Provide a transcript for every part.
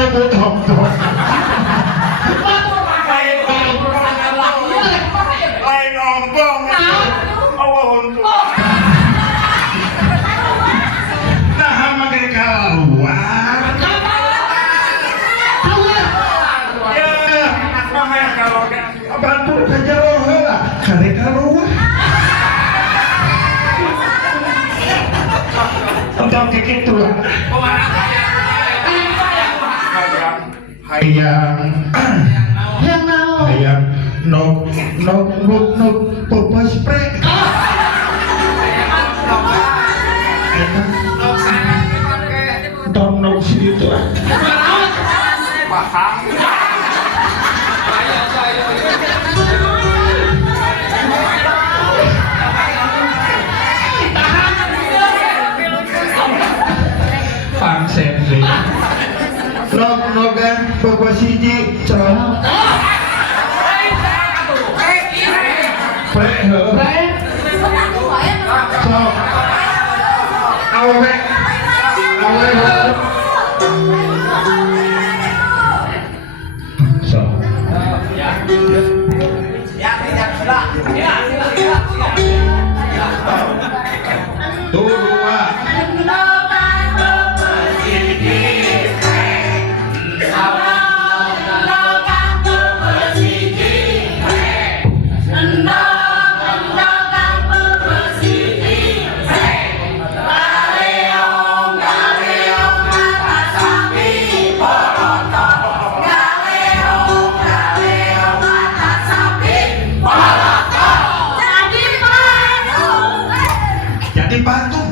nyebut dokter. Lain ompong. Allah untuk. Nah, makin keluar. Ya, Kalau bantu saja loh lah. Kare keluar. Untuk kayak gitu lah. Hayang hayang nok popo spray dong nok situ pangsen nogan popo siji celana jadi patung.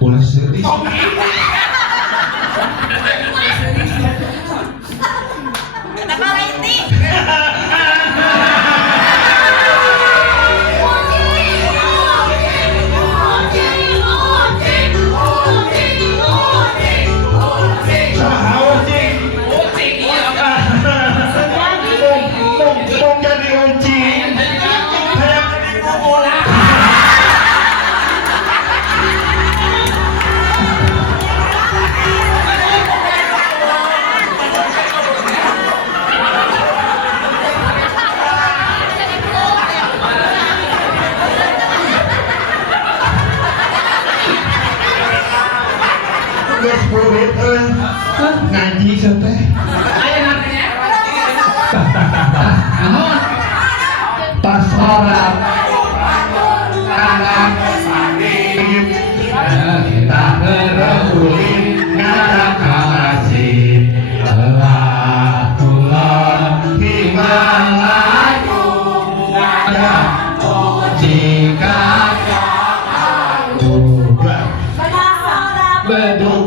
Ulah sedih. Geus burit ngaji teh. Tas orang tangan sakit kita ngerulin ngarang kasih telah tulang himalayu ada jika aku bedul